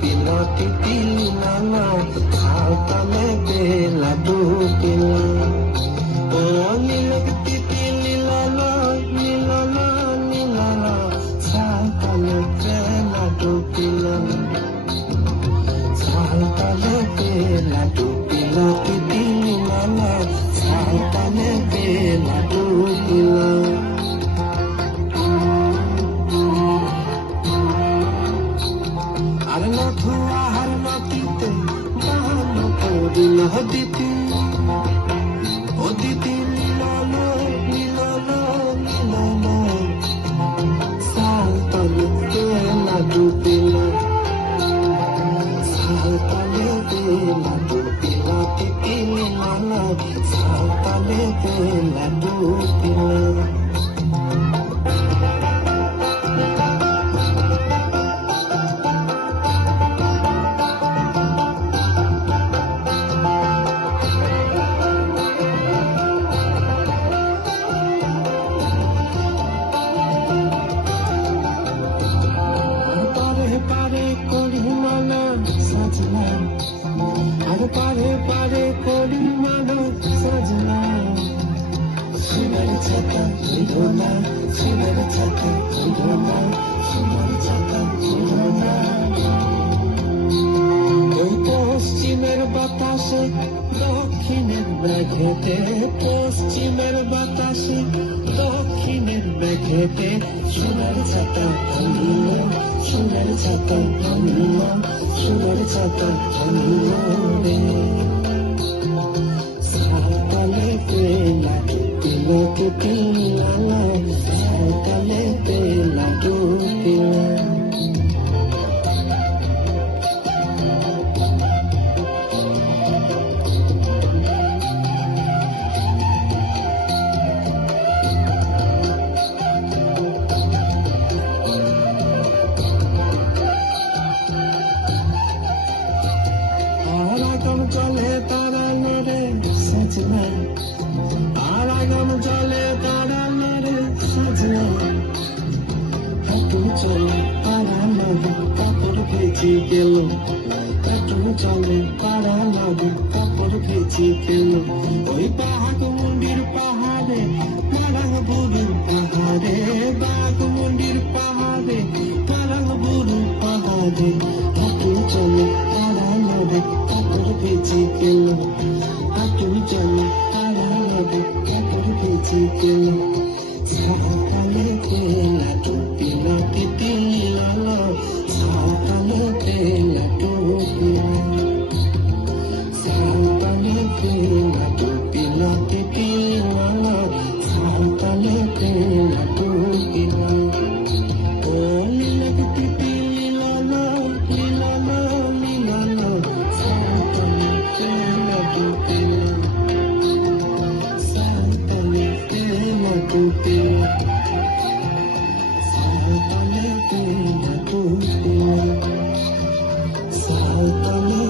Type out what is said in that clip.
piloti pilana saltale bela tu pila oh nilak titi nilala nilala nilala saltale bela tu pila saltale bela tu piloti pilana saltale bela tu pila Diti, oh Diti, nilala, nilala, nilala, saltale bela dupila, saltale bela dupila, Diti nilala, saltale bela dupila. Pare pare kori mana sajna Shimar chaka chidona Shimar chaka chidona Shimar chaka chidona Oi পশ্চিমের বাতাসে দক্ষিণের মেঘেতে পশ্চিমের বাতাসে দক্ষিণের মেঘেতে সোনার ছাতা টানলো সোনার ছাতা টানলো সোনার ছাতা টানলো রে সাতালে পেলা তিলকে তিলালা সাতালে পেলা ডুবিলা চলে তারানো রে সজনা আর আগাম চলে তারানো রে সজনা একটু চলে তারানো কাপড় ভেজে গেল একটু চলে তারানো কাপড় ভেজে গেল ওই বাঘমুন্ডির পাহাড়ে মারাং বুড়ুর পাহাড়ে বাঘমুন্ডির পাহাড়ে মারাং বুড়ুর পাহাড়ে একটু চলে তারানো রে ভেজে গেল হাঁটু চলে তারাবে কাপড় ভেজে গেল সাঁতালে বেলা ডুবিলা তিতিলালা সাঁতালে বেলা ডুবিলা সাঁতালে বেলা ডুবিলা তিতিলালা সাঁতালে বেলা ডুবিলা ও লীলা তিতিলালা লীলালা লীলালা Saltale